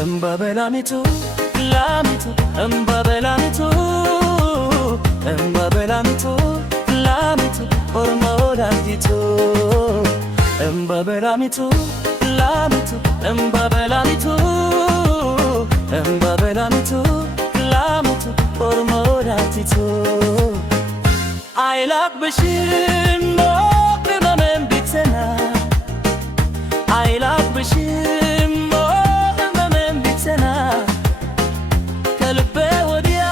እምበበላሚቱ ላሚቱ እምበበላሚቱ እምበበላሚቱ ላሚቱ ኦሮሞ ዳንቲቱ እምበበላሚቱ ላሚቱ እምበበላሚቱ እምበበላሚቱ ላሚቱ ኦሮሞ ዳንቲቱ አይላክብሽም ሞቅመመን ቢትሰና አይላክብሽም ሞቅመመን ቢትሰና ከልቤ ወዲያ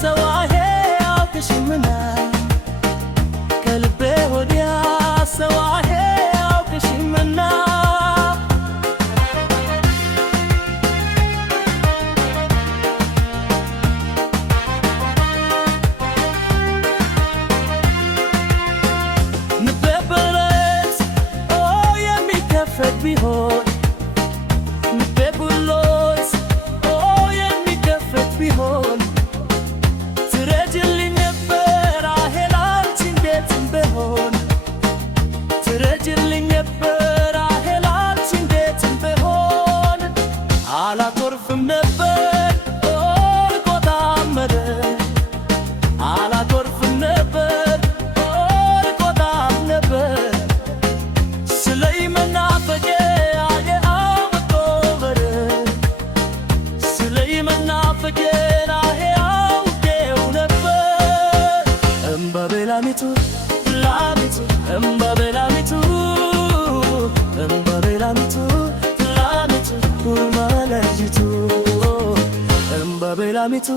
ሰዋሄ አውቅሽምና ከልቤ ወዲያ ሰዋሄ አውቅሽምና ቢሆን በቡሎስ የሚከፈት ቢሆን ትረጅልኝ ነበር አሄላንቺ እንዴትም ቢሆን ትረጅልኝ ነበር አሄላንቺ እንዴትም ቢሆን አላኮርፍም ነበር ቆጣመደ አላኮርፍም ነበር ቆጣም ነበር ስለይመና እምበበላሚቱ ላሚቱ እምበበላሚቱ እምበበላሚቱ ላሚቱ ኡርማለጅቱ እምበበላሚቱ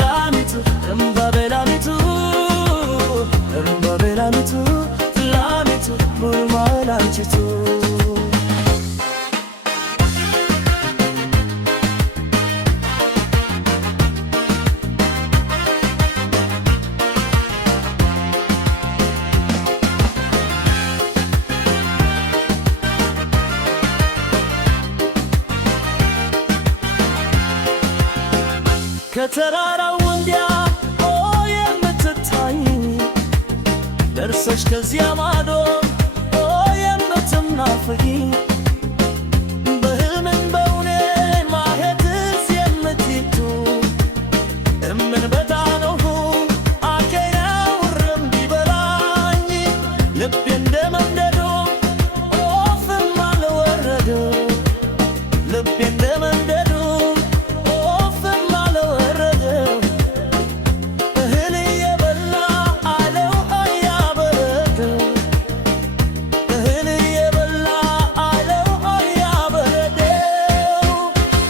ላሚቱ እምበበላሚቱ እምበበላሚቱ ላሚቱ ኡርማለጅቱ ከተራራው ወንዲያ የምትታይ ደርሰሽ ከዚያ ማዶ የምትናፍቂ በህልምን በእውኔ ማየትስ የምትይቱ እምን በዳነሁ አኬያው ርም ቢበላኝ ልቤ እንደመንደዶ ኦፍም አልወረደ ልቤ እንደመንደዶ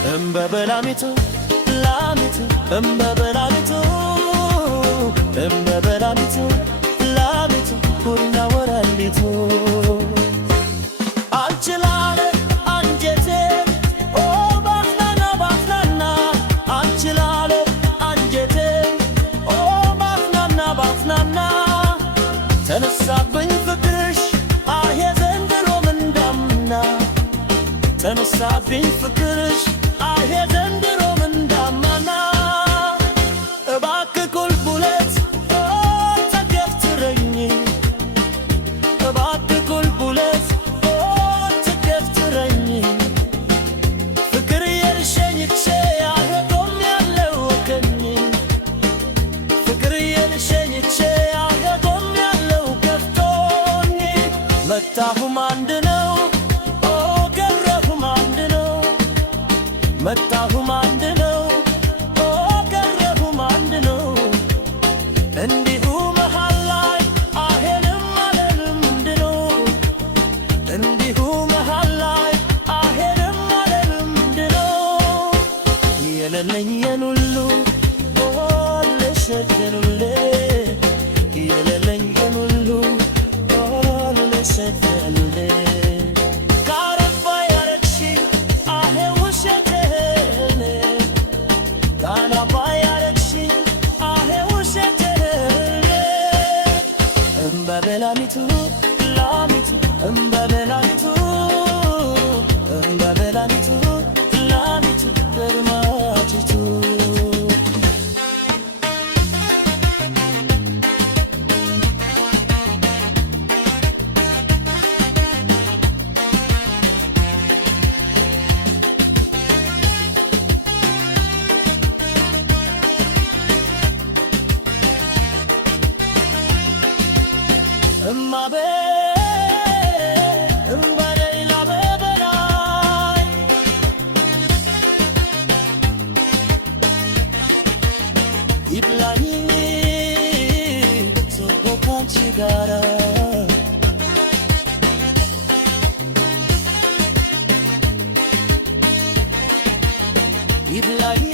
እምበበላሚቱ ላሚቱ እምበበላሚቱ እምበበላሚቱ ላሚቱ ቡና ወራሊቱ አንችላለ አንጀቴ ባፍናና ባፍናና አንችላለ አንጀቴ ባፍናና ባፍናና ተነሳብኝ ፍቅርሽ አሄ ዘንድሮ ምንዳምና ተነሳብኝ ፍቅርሽ አሄ ዘንድሮ ምንዳማና እባክህ ቁልቁለት ተገፍትረኝ እባክህ ቁልቁለት ተገፍትረኝ ፍቅር የልሸኝቼ አሄ ቆም ያለው ወገኝ ፍቅር የልሸኝቼ አሄ ቆም ያለው ገፍቶኝ መታሁም አንድ ነው ቀረሁም አንድ ነው መጣሁም አንድ ነው ቀረሁም አንድ ነው እንዲሁ መሃል ላይ አሄንም አለንም እንድ ነው እንዲሁ መሃል ላይ አሄንም አለንም እንድ ነው የሌለኝን ሁሉ ልሸጥኑሌ የሌለኝን ሁሉ ልሸጥኑሌ እምበበላሚቱ ላሚቱ እምበበላሚቱ እምበበላሚቱ ላሚቱ ገርማቲቱ ይብላኝ